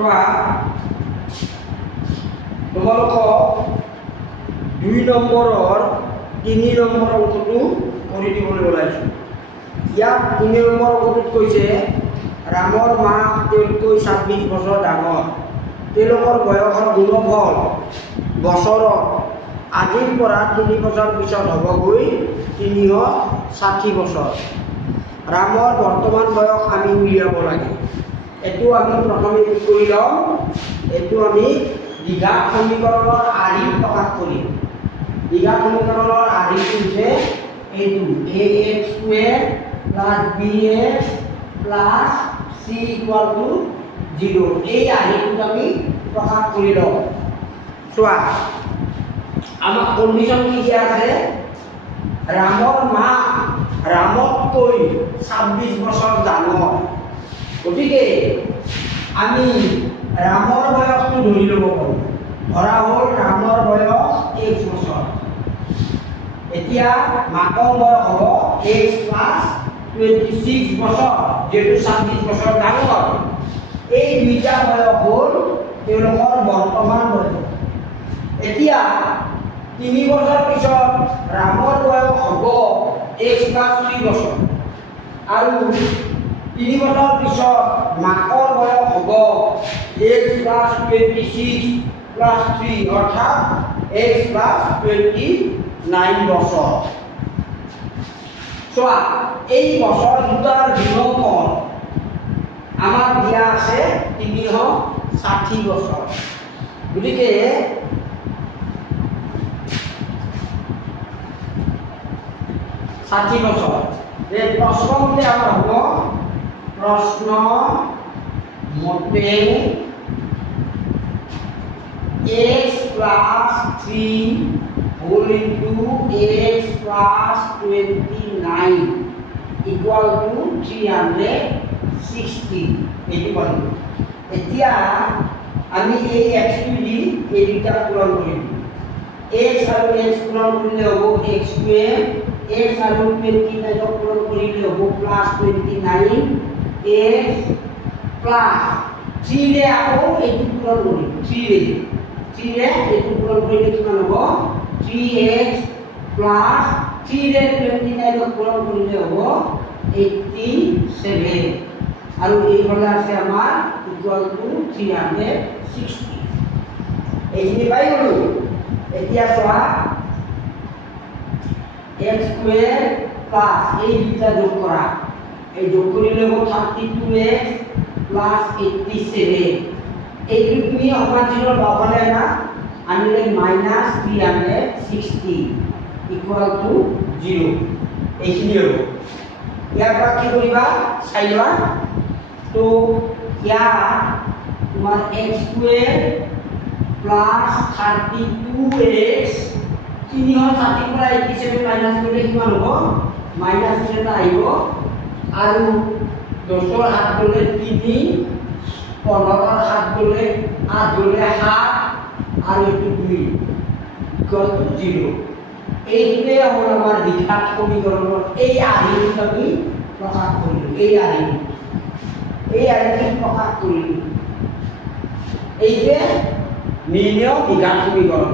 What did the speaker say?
চোৱা তোমালোকক 2 নম্বৰৰ 3 নম্বৰ অংকটো কৰি দিবলৈ ওলাইছোঁ। ইয়াত 3 নম্বৰ অংকটোত কৈছে ৰামৰ মাক তেওঁতকৈ 26 বছৰ ডাঙৰ। তেওঁলোকৰ বয়সৰ গুণফল বছৰত আজিৰ পৰা 3 বছৰ পিছত হ'বগৈ 360 বছৰ। ৰামৰ বৰ্তমান বয়স আমি উলিয়াব লাগে। এইটো আমি প্ৰথমে কি কৰি ল'ম, এইটো আমি দ্বিঘাত সমীকৰণৰ আৰ্হি প্ৰকাশ কৰিম। দ্বিঘাত সমীকৰণৰ আৰ্হিটো হৈছে এইটো ax square plus bx plus c equal to 0। এই আৰ্হিটোক আমি প্ৰকাশ কৰি লওঁ। চোৱা আমাক কণ্ডিশ্যন কি দিয়া আছে, ৰামৰ মাক ৰামতকৈ 26 বছৰ ডাঙৰ। গতিকে আমি ৰামৰ বয়সটো ধৰি ল'ব পাৰোঁ। ধৰা হ'ল ৰামৰ বয়স x বছৰ। এতিয়া মাকৰ বয়স হ'ব x প্লাছ 26 বছৰ, যিহেতু 26 বছৰ ডাঙৰ। এই দুইটা বয়স হ'ল তেওঁলোকৰ বৰ্তমান বয়স। এতিয়া 3 বছৰ পিছত ৰামৰ বয়স হ'ব x প্লাছ 3 বছৰ আৰু 3 বছৰ পিছত মাকৰ বয়স হ'ব x প্লাছ 26 প্লাছ 3 অৰ্থাৎ x প্লাছ 29 বছৰ। চোৱা এই বছৰ দুটাৰ গুণফল আমাক দিয়া আছে 360 বছৰ। গতিকে ষাঠি বছর এই প্রশ্ন মতে আমার হব প্রশ্ন মতে x plus 3 whole into x plus 29 equal to 360 এটি বলি। এতিয়া আমি এই x দি এই দুটা পূরণ করিম। x আর x পূরণ করলে হবো x স্কয়ার, x আর 29 পূরণ করিলে হবো প্লাস 29 x প্লাস 3 রে আকৌ এইটো পূরণ করিম 3 রে এইটো পূরণ করিলে কিমান হবো 3x প্লাস 3 রে 29 পূরণ করিলে হবো 87 আৰু এইফালে আছে আমাৰ ইকুয়াল টু 360। এইখিনি পাই গলো। এতিয়া চোৱা x স্কয়ার প্লাস এই দুটা যোগ করা, এই যোগ করিলে হবো 32x প্লাস 87। এইটো তুমি অকমান জিরো বাওফালে না আনিলে মাইনাস 360 ইকুয়াল টু 0। এইখিনি হ'ব। ইয়াৰ পৰা কি কৰিবা চাই লোৱা। তো ইয়াত তোমাৰ x স্কয়াৰ প্লাস 32x 360 পৰা 87 মাইনাস কৰিলে কিমান হ'ব, মাইনাস এটা আহিব আৰু 10ৰ হাত গ'লে 3, 15ৰ হাত গ'লে 8 গ'লে 7 আৰু এইটো 2 ইকুয়াল টু 0। এইটোৱে হ'ল আমাৰ দ্বিঘাত সমীকৰণৰ এই আৰ্হিটো আমি প্ৰকাশ কৰিলো। এই আৰ্হিটো প্ৰকাশ কৰিলো। এইটোৱে নিৰ্ণয় দ্বিঘাত সমীকৰণ।